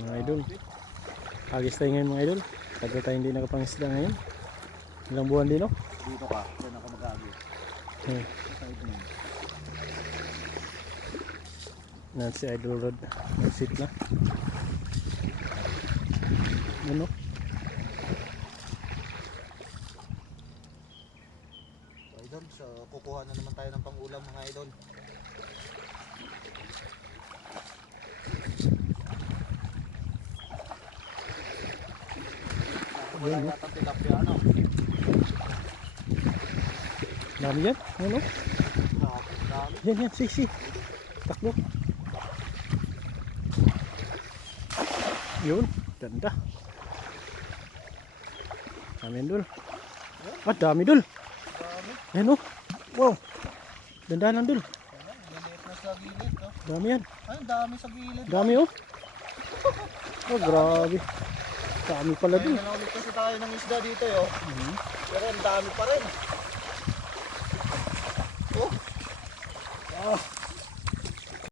Mga idol. Agis tayo ngayon mga idol. Tagal tayo hindi nakapangisda ngayon. Ilang buwan din, no? Dito ka, dyan ako mag-agis. Hmm. Yan si Idol Rod. Nag-sit na. Ano? Idol, so kukuha na naman tayo ng pang-ulam mga idol. Wala yatang tilapia, ano? Dami yan. Ano? Dami. Yan yan. Si. Takbo. Yun. Ganda. Dami yan dul. Ah, dami dul. Dami. Yan oh. Wow. Dandanan dul. Maliit na sa gilid, no? Dami yan. Ay, dami sa gilid. Dami oh. Oh, grabe. Dami pala dul. Ngayon na ulit kasi tayo ng isda dito, yo. Pero ang dami pa rin. Oh.